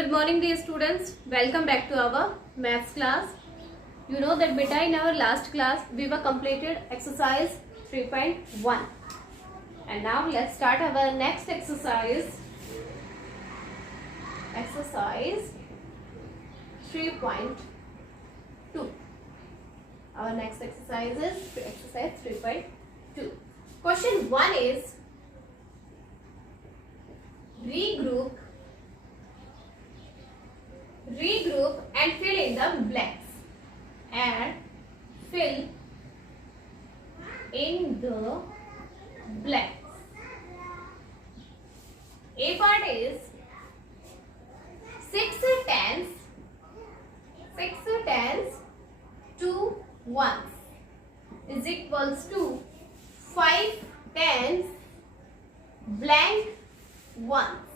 Good morning dear students, welcome back to our maths class. You know that beta in our last class we were completed exercise 3.1 and now let's start our next exercise 3.2. Our next exercise is exercise 3.2. Question 1 is regroup and fill in the blanks. And fill in the blanks. A part is 6 tens, 2 ones is equals to 5 tens blank ones.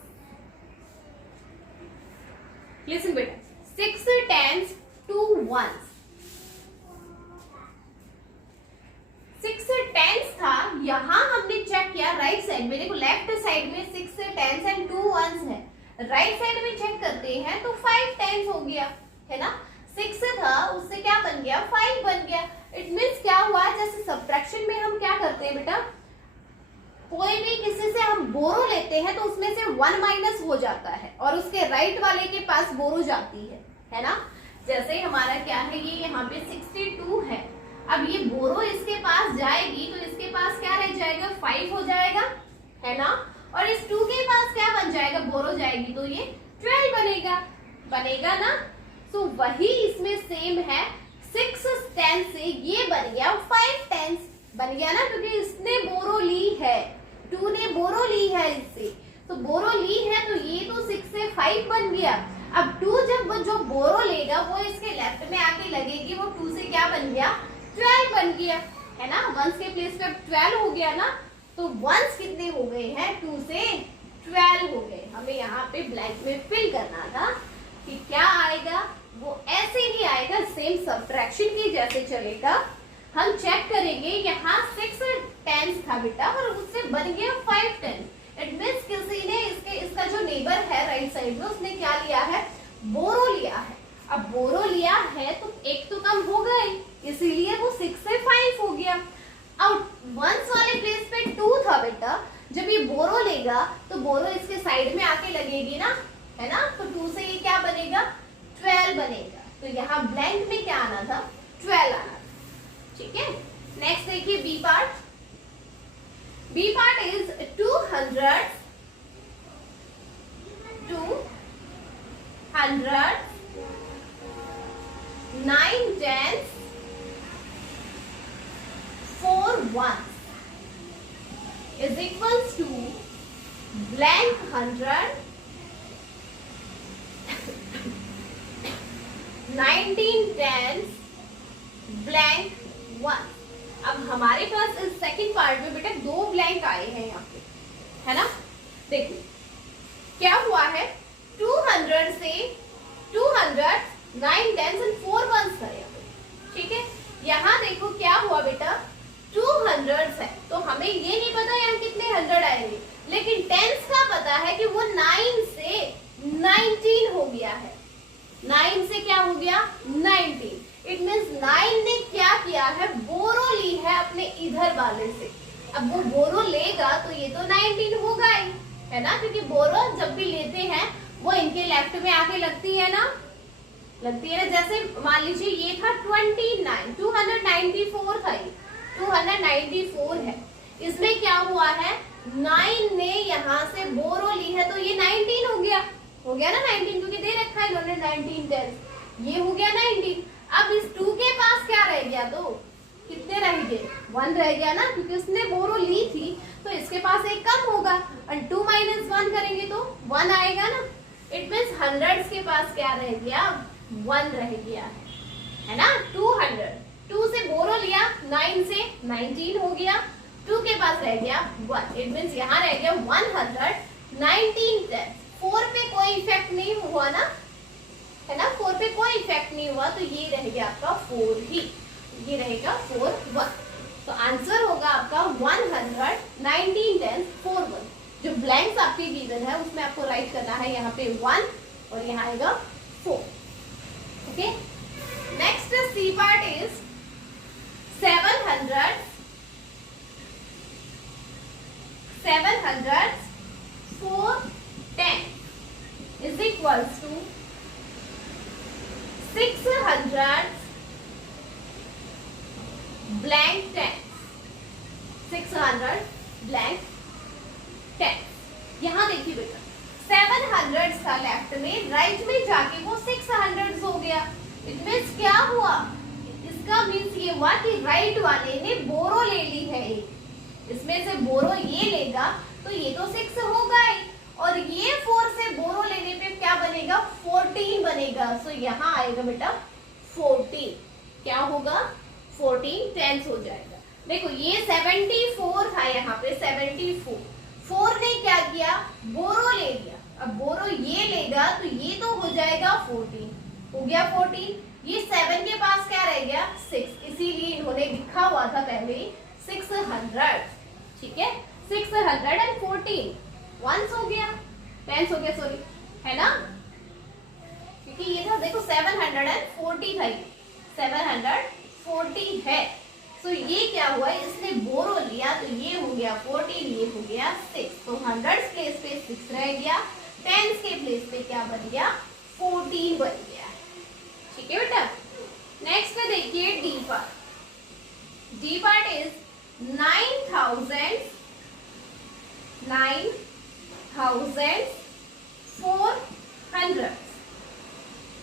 Listen बेटा, 6 tens 2 ones. 6 tens था, यहां हमने check किया right side में, देखो left side में 6 tens and 2 ones है, right side में चेक करते हैं तो 5 tens हो गया है ना. 6 था उससे क्या बन गया, 5 बन गया. इट मींस क्या हुआ, जैसे सब्ट्रैक्शन में हम क्या करते हैं बेटा, कोई भी किसी से हम बोरो लेते हैं तो उसमें से 1 माइनस हो जाता है और उसके राइट वाले के पास बोरो जाती है ना. जैसे हमारा क्या है, ये यहाँ पे 62 है, अब ये बोरो इसके पास जाएगी तो इसके पास क्या रह जाएगा, 5 हो जाएगा है ना. और इस 2 के पास क्या बन जाएगा, बोरो जाएगी तो ये 12 बनेगा ना. तो वही इसमें सेम है, 6 टेंस से ये बन गया 5 टेंस बन गया ना, क्योंकि इसने बोरो ली है, 2 ने बोरो ली है इससे, तो बोरो ली है तो ये तो 6 से 5 बन गया. अब 2 जब वो जो बोरो लेगा वो इसके लेफ्ट में आके लगेगी, वो 2 से क्या बन गया, 12 बन गया है ना. 1 के प्लेस पे 12 हो गया ना, तो 1 कितने हो गए हैं, 2 से 12 हो गए. हमें यहाँ पे ब्लैंक में फिल करना था कि क्या आएगा, वो ऐसे ही आएगा, सेम सब्ट्रैक्शन की जैसे चलेगा. हम चेक करेंगे, यहाँ 6 टेंस था बेटा और उससे बन गया 5 टेंस. इट मींस किसी ने इसका जो नेबर है राइट साइड में, उसने क्या लिया है, बोरो लिया है. अब बोरो लिया है तो एक तो कम हो गए, इसीलिए वो 6 से 5 हो गया. अब वंस वाले प्लेस पे 2 था बेटा, जब ये बोरो लेगा तो बोरो इसके साइड में आके लगेगी ना, है ना. तो 2 से ये क्या बनेगा, 12 बनेगा. तो यहाँ ब्लैंक में क्या आना था, 12 आना था. ठीक है. नेक्स्ट देखिए B part. B part is 200, 9 tens, 4 ones is equals to blank 100, 19 tens blank 1. अब हमारे पास इस सेकंड पार्ट में बेटा 2 ब्लैंक आए हैं यहाँ पे, है ना. देखिए क्या हुआ है, 200 से 200, 9 टेंस एंड 4 वंस था यहाँ पे. ठीक है. यहाँ देखो क्या हुआ बेटा, 200 है तो हमें ये नहीं पता यहाँ कितने 100 आएंगे, लेकिन टेंस का पता है कि वो 9 से 19 हो गया है. 9 से क्या हो गया, 19. इट मींस 9 ने क्या किया है, बोरो ली है अपने इधर वाले से. अब वो बोरो लेगा तो ये तो 19 होगा ही, है ना, क्योंकि बोरो जब भी लेते हैं वो इनके लेफ्ट में आके लगती है ना. जैसे मान लीजिए ये था 29, 294 था, ये 294 है. इसमें क्या हुआ है, 9 ने यहाँ से बोरो ली है तो ये 19 हो गया ना 19, क्योंकि दे रखा है इन्होंने 19 टेंस, ये हो गया 19. अब इस 2 के पास क्या रह गया, तो कितने रह गए, 1 रह गया ना, क्योंकि उसने बोरो ली थी तो इसके पास एक कम होगा और 2 - 1 करेंगे तो 1 आएगा ना. इट मींस 100 के पास क्या रह गया, 1 रह गया है ना. 200, 2 से बोरो लिया, 9 से 19 हो गया, 2 के पास रह गया 1. इट मींस यहाँ रह गया 119 टेंस. 4 पे कोई इफेक्ट नहीं हुआ ना, है ना, 4 पे कोई इफेक्ट नहीं हुआ, तो ये रह गया आपका 4 ही, ये रहेगा 4 1. तो आंसर होगा आपका 119 टेंस 4 1. जो ब्लैंक्स आपके गिवन है उसमें आपको राइट करना है यहाँ पे 1 और यहाँ आएगा 4. Okay, next C part is 700 4 10 is equals to 600 blank 10. 600 blank 10. यहाँ देखिए बेटा 700 था लेफ्ट में, राइट में जाके वो 600 हो गया. इट मीन्स क्या हुआ, इसका मीन्स ये हुआ कि राइट वाले ने बोरो ले ली है एक. इसमें से बोरो ये लेगा तो ये तो 6 होगा ही, और ये 4 से बोरो लेने पे क्या बनेगा, 14 बनेगा. सो यहाँ आएगा बेटा 14. क्या होगा, 14 टेंस हो जाएगा. देखो ये 74 था, यहाँ पे 74. 4 ने क्या किया, बोरो ले लिया. अब बोरो ये लेगा तो ये तो हो जाएगा 14. हो गया 14. ये 7 के पास क्या रह गया, 6. इसीलिए इन्होंने लिखा हुआ था पहले 600. ठीक है, 614 वंस हो गया, टेंस हो गया, सॉरी, है ना, क्योंकि ये था देखो 740 था, ये 740 है. तो ये क्या हुआ, इसने बोरो लिया तो ये हो गया 14, ये हो गया 6. तो 100 प्लेस पे 6 रह गया, टेंस के प्लेस पे क्या बन गया, 14 बन गया. ठीक है बेटा. नेक्स्ट देखिए D part. D part is 9,400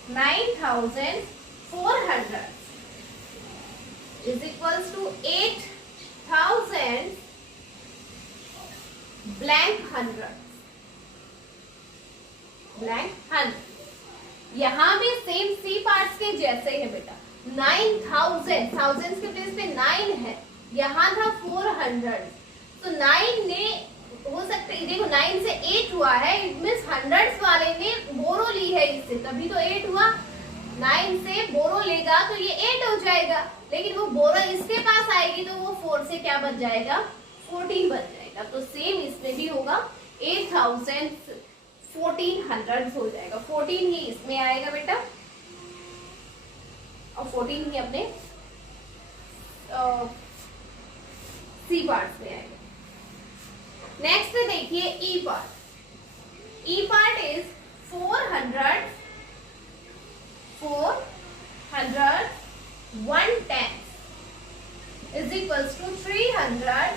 9,400 is equals to 8,000 blank 100. blank 100. यहाँ भी सेम सी पार्ट्स के जैसे है बेटा. 9,000 थाउजेंड्स के प्लेस पे 9 है, यहाँ था 400. तो 9 ने हो सकता है, देखो 9 से 8 हुआ है, इट मींस हंड्रेड्स वाले ने बोरो ली है इससे, तभी तो 8 हुआ. 9 से बोरो लेगा तो ये 8 हो जाएगा, लेकिन वो बोरो इसके पास आएगी तो वो 4 से क्या बन जाएगा, 14 बन जाएगा. तो सेम इसमें भी होगा, 8,000 1400 हो जाएगा. 14 ही इसमें आएगा बेटा, और 14 ही अपने सी पार्ट में आएगा. नेक्स्ट देखिए E part. E part is 400 110 is equals to 300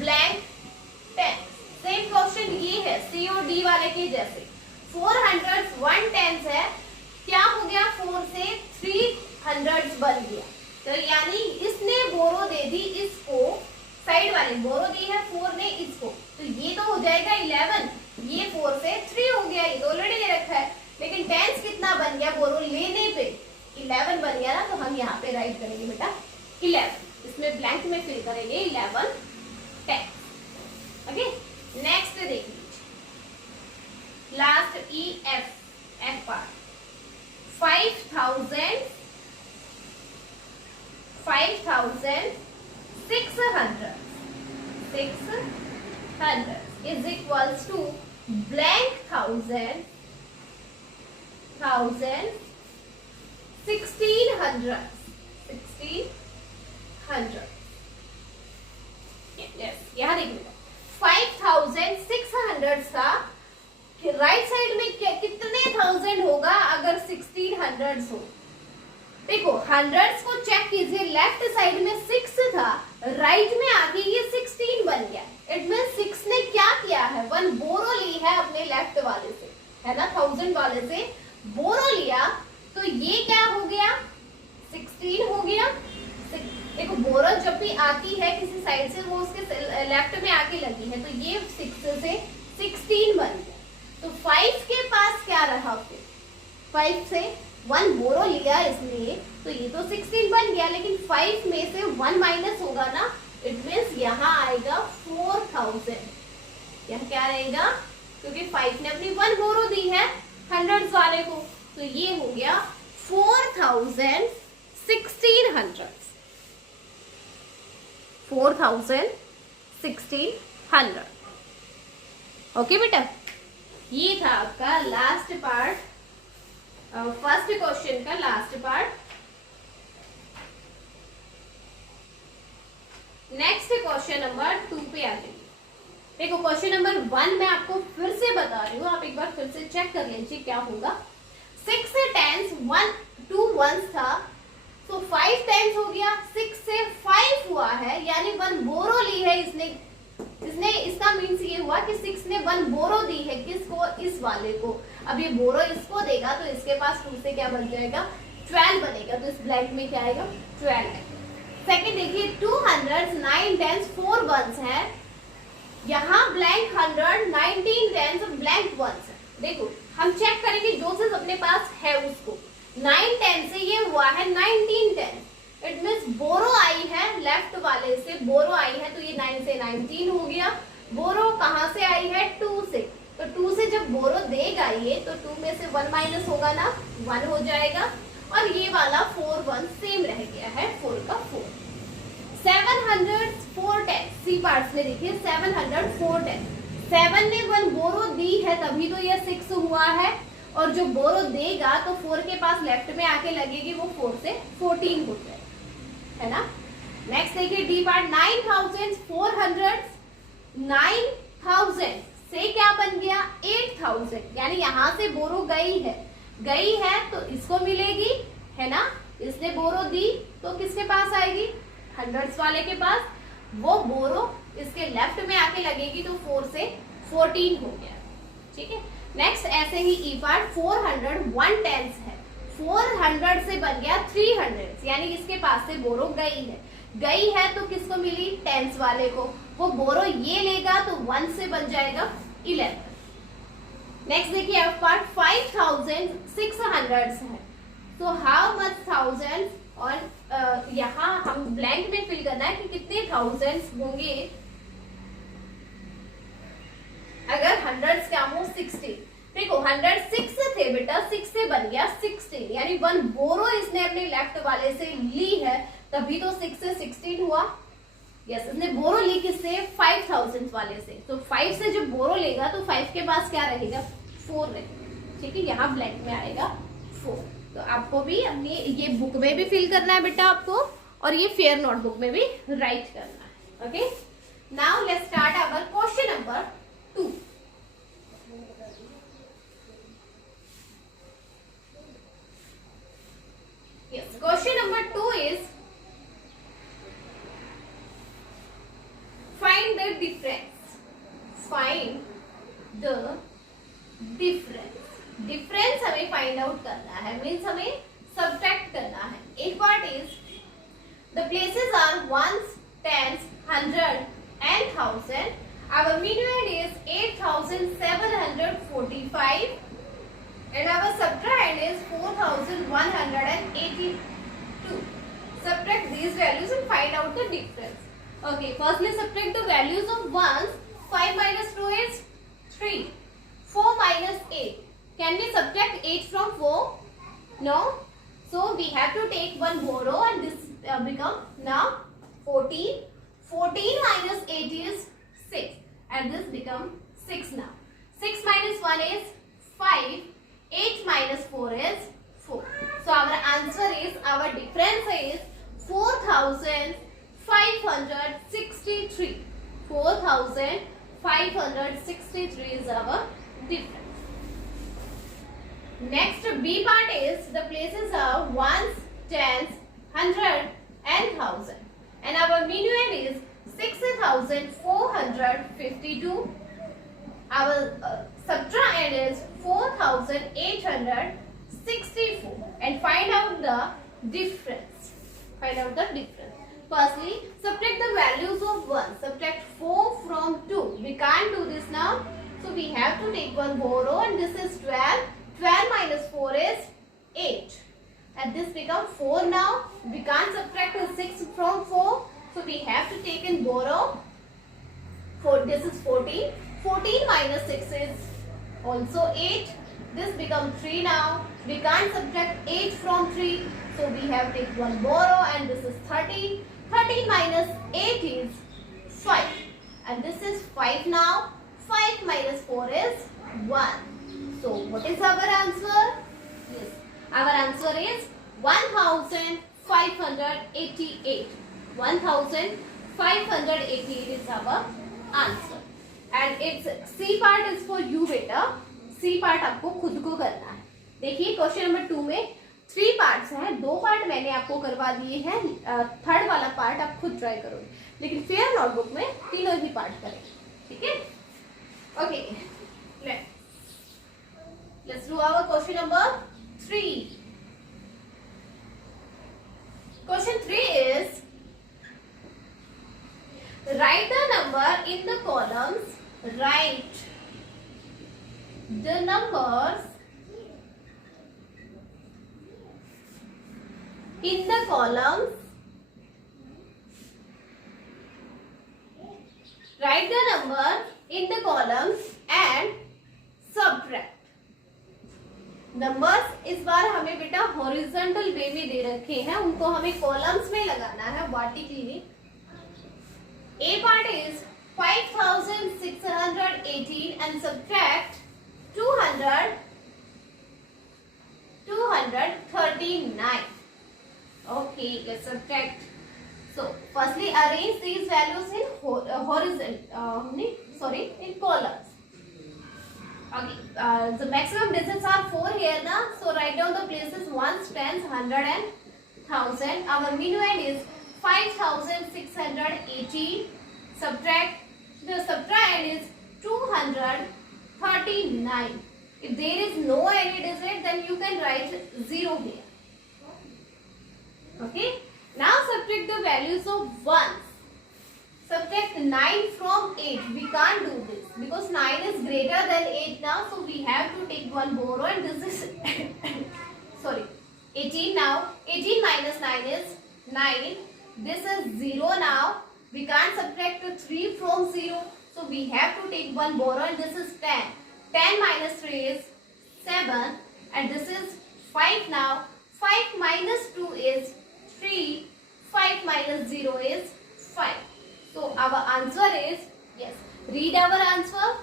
blank 10. Same question ये है COD वाले के जैसे. 400 110 है, क्या हो गया, 4 से 300 बन गया. तो यानी इसने बोरो दे दी इसको, साइड वाले बोरो दी है 4 ने इसको, तो ये तो हो जाएगा 11. ये 4 से 3 हो गया, ये तो ऑलरेडी ले रखा है, लेकिन टेंस कितना बन गया, बोरो लेने पे 11 बन गया ना. तो हम यहाँ पे राइट करेंगे बेटा 11, इसमें ब्लैंक में फिल करेंगे 11 10. ओके, नेक्स्ट देखिए last F part. 5,600 is equals to blank 1,000 1600. Yes, यहाँ देखिए 5,600 था, राइट साइड में कितने 1000 होगा अगर 1600 हो. देखो हंड्रेड्स को चेक कीजिए, लेफ्ट साइड में 6 था, राइट में आके ये 16 बन गया. इट मींस 6 ने क्या किया है, 1 बोरो ली है अपने लेफ्ट वाले से, है ना, 1000 वाले से बोरो लिया, तो ये क्या हो गया, 16 हो गया. देखो बोरो जब भी आती है किसी साइड से, वो उसके लेफ्ट में आके लगी है, तो ये 6 से 16 बन गया. तो 5 के पास क्या रहा, फिर 5 से 1 बोरो लिया इसने, तो ये तो 16 बन गया, लेकिन 5 में से 1 माइनस होगा ना, इट मींस यहाँ आएगा 4000. यहाँ क्या रहेगा, क्योंकि 5 ने अपनी 1 बोरो दी है हंड्रेड्स वाले को, तो ये हो गया 4000 1600. 4000 1600. ओके बेटा, ये था आपका लास्ट पार्ट, फर्स्ट क्वेश्चन का last part. Next question number 2 पे आ जाइए। देखो क्वेश्चन नंबर 1 मैं आपको फिर से बता रही हूँ, आप एक बार फिर से चेक कर लीजिए क्या होगा। 6 से 10 1 2 1 था, तो 5 10 हो गया। 6 से 5 हुआ है, यानी 1 बोरो ली है इसने। इसका मीन्स ये हुआ कि 6 ने 1 बोरो दी है, किसको? इस वाले को। अब ये बोरो इसको देगा तो इसके पास 2 से क्या बन जाएगा? 12 बनेगा। तो इस ब्लैंक में क्या आएगा? 12 आएगा। सेकंड देखिए 2 100s 9 10s 4 1s है, यहाँ ब्लैंक 100 19 10s ब्लैंक 1s है। देखो हम चेक करेंगे जो चीज अपने पास है उसको। 9 10 से ये हुआ है 19 10, इट मीन्स बोरो आई है लेफ्ट वाले से, बोरो आई है तो ये 9 से 19 हो गया। बोरो कहाँ से आई है? 2 से, तो 2 से जब बोरो देगा ये तो 2 में से 1 माइनस होगा ना, 1 हो जाएगा। और ये वाला 4 1 सेम रह गया है, 4 का 4। 700 4 10 सी पार्ट्स में देखिए 700 4 10, 7 ने 1 बोरो दी है तभी तो ये 6 हुआ है, और जो बोरो देगा तो 4 के पास लेफ्ट में आके लगेगी, वो 4 से 14 हो जाएगा, है ना। नेक्स्ट देखिए डी पार्ट 9400, 9000 से क्या बन गया? 8000, यानी यहाँ से बोरो गई है तो इसको मिलेगी, है ना। इसने बोरो दी तो किसके पास आएगी? हंड्रेड्स वाले के पास। वो बोरो इसके लेफ्ट में आके लगेगी तो 4 से 14 हो गया, ठीक है। नेक्स्ट ऐसे ही ई पार्ट 400 1 10s है, 400 से बन गया 300, यानी इसके पास से बोरो गई है तो किसको मिली? 10s वाले को। वो बोरो ये लेगा तो 1 से बन जाएगा 11। नेक्स्ट देखिए एफ पार्ट 5600 है, तो हाउ मच थाउजेंड्स, और यहाँ हम ब्लैंक में फिल करना है कि कितने थाउजेंड्स होंगे अगर हंड्रेड्स क्या हो 60। देखो 106 थे बेटा, 6 से बन गया 16, यानी 1 बोरो इसने अपने लेफ्ट वाले से ली है तभी तो 6 से 16 हुआ। यस, इसने बोरो ली किससे? 5000 वाले से। तो 5 से जब बोरो लेगा तो 5 के पास क्या रहेगा? 4 रहेगा, ठीक है। यहाँ ब्लैंक में आएगा 4। तो आपको भी अपनी ये बुक में भी फिल करना है बेटा आपको, और ये फेयर नोटबुक में भी राइट करना है। Okay, now let's start our question number 2। Yes, question number 2 is find the difference. Find the difference. Difference हमें फाइंड आउट करना है, मीन्स हमें सब्ट्रैक्ट करना है। एक part is the places are 1s 10s 100 and 1000. Our minuend is 8745 and our subtrahend is 4182. Subtract these values and find out the difference. Okay, firstly subtract the values of 1s. 5 minus 2 is 3. 4 minus 8. Can we subtract 8 from 4? No. So we have to take 1 borrow and this become now 14. 14 minus 8 is 6 and this become 6 now. 6 minus 1 is 5. 8 minus 4 is 4. So our answer is, our difference is 4563. 4563 is our difference. Next B part is the places are 1s, 10s, 100 and 1000. And our minuend is 6452. Our subtrahend is 4864. And find out the difference. Find out the difference. Firstly, subtract the values of 1. Subtract 4 from 2. We can't do this now. So we have to take 1 borrow and this is 12. 12 minus 4 is 8. And this becomes 4 now. We can't subtract 6 from 4. So we have to take in borrow. This is 14. 14 minus 6 is also 8. This becomes 3 now. We can't subtract 8 from 3. So we have to take 1 borrow and this is 13. 13 minus 8 is 5. And this is 5 now. 5 minus 4 is 1. So what is our answer? Yes, our answer is 1588. 1588 is our answer. And its C part is for you बेटा. C part आपको खुद को करना है. देखिए question number 2 में 3 parts हैं, 2 part मैंने आपको करवा दिए हैं, थर्ड वाला पार्ट आप खुद ट्राई करोगे, लेकिन फेयर नोटबुक में तीनों ही पार्ट करेंगे. ठीक है, okay. Let's do our question number 3. Question 3 is, write the number in the columns. Write the numbers in the columns. Write the number in the columns and subtract. Numbers इस बार हमें बेटा horizontal वे में दे रखे हैं, उनको हमें कॉलम्स में लगाना है vertically. A part is 5618 and subtract 239. Okay, let's subtract. So firstly arrange these values in in columns. Okay, the maximum digits are 4 here now, so write down the places ones, tens, 100 and 1000. Our minuend is 5618. Subtract, the subtrahend is 239. If there is no any digit, then you can write 0 here. Okay, now subtract the values of ones. Subtract 9 from 8. We can't do this because 9 is greater than 8 now, so we have to take one borrow, and this is sorry, 18 now. 18 minus 9 is 9. This is 0 now. We can't subtract 3 from 0, so we have to take one borrow, and this is 10. 10 minus 3 is 7, and this is 5 now. 5 minus 2 is 3. 5 minus 0 is 5. So our answer is, yes, read our answer.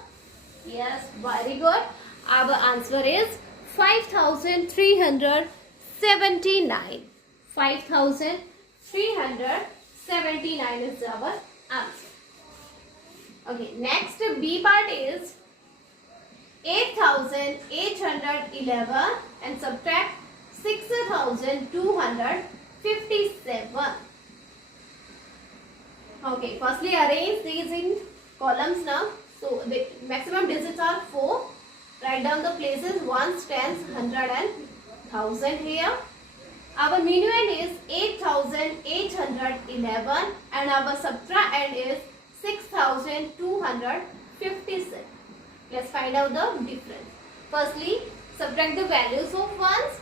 Yes, very good. Our answer is 5379. 5379 is our answer. Okay, next B part is 8811 and subtract 6257. Okay, firstly arrange these in columns now. So the maximum digits are 4. Write down the places ones, tens, 100 and 1000 here. Our minuend is 8811 and our subtrahend is 6257. Let's find out the difference. Firstly, subtract the values of ones.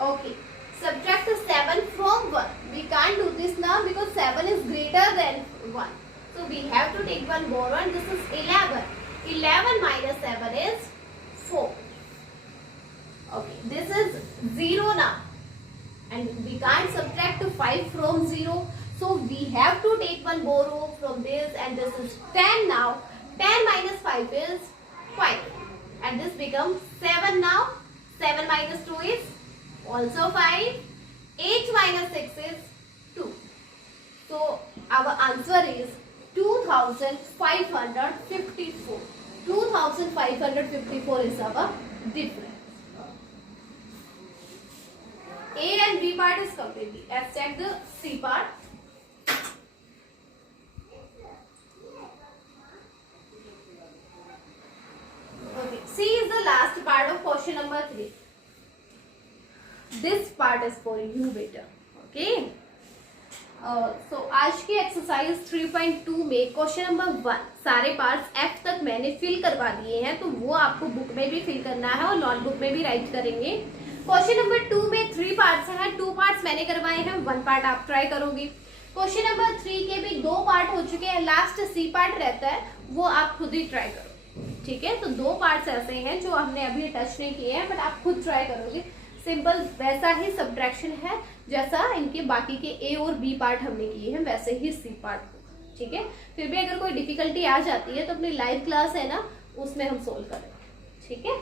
Okay. Subtract 7 from 1. We can't do this now because 7 is greater than 1. So we have to take one borrow, and this is 11. 11 minus 7 is 4. Okay, this is 0 now. And we can't subtract 5 from 0. So we have to take one borrow from this, and this is 10 now. 10 minus 5 is 5. And this becomes 7 now. 7 minus 2 is also 5. 8 minus 6 is 2. So our answer is 2554. 2554 is our difference. A and B part is completely. Let's check the C part. Okay, C is the last part of question number 3. This part is for you beta. Okay. So आज की exercise 3.2 में question number 1 सारे parts F तक मैंने fill करवा दिए हैं, तो वो आपको बुक में भी फिल करना है और नोटबुक में भी राइट करेंगे. क्वेश्चन नंबर 2 में 3 पार्ट्स हैं, 2 पार्ट्स मैंने करवाए हैं, 1 पार्ट आप ट्राई करोगे. क्वेश्चन नंबर 3 के भी 2 पार्ट हो चुके हैं, लास्ट C पार्ट रहता है, वो आप खुद ही ट्राई करो. ठीक है, तो 2 पार्ट्स ऐसे हैं जो हमने अभी टच नहीं किए हैं, बट आप खुद ट्राई करोगे. सिंपल वैसा ही सब्ट्रैक्शन है जैसा इनके बाकी के ए और बी पार्ट हमने किए हैं, वैसे ही सी पार्ट होगा. ठीक है, फिर भी अगर कोई डिफिकल्टी आ जाती है तो अपनी लाइव क्लास है ना, उसमें हम सोल्व करेंगे, ठीक है।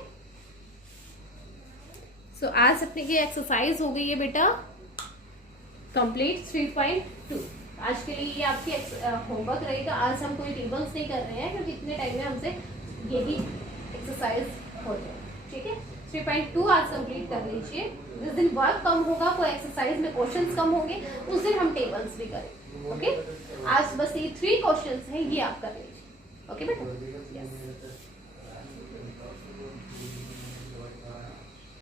सो आज अपनी ये एक्सरसाइज हो गई है बेटा कंप्लीट 3.2। आज के लिए ये आपकी होमवर्क रहेगा। आज हम कोई टेबल्स नहीं कर रहे हैं क्योंकि इतने टाइम में हमसे यही एक्सरसाइज हो जाए, ठीक है। 3.2 आज कंप्लीट कर लीजिए। जिस दिन वर्क कम होगा, कोई एक्सरसाइज में क्वेश्चंस कम होंगे, उस दिन हम टेबल्स भी करेंगे, ओके। आज बस ये 3 क्वेश्चंस हैं, ये आप कर लीजिए, ओके बेटा। यस।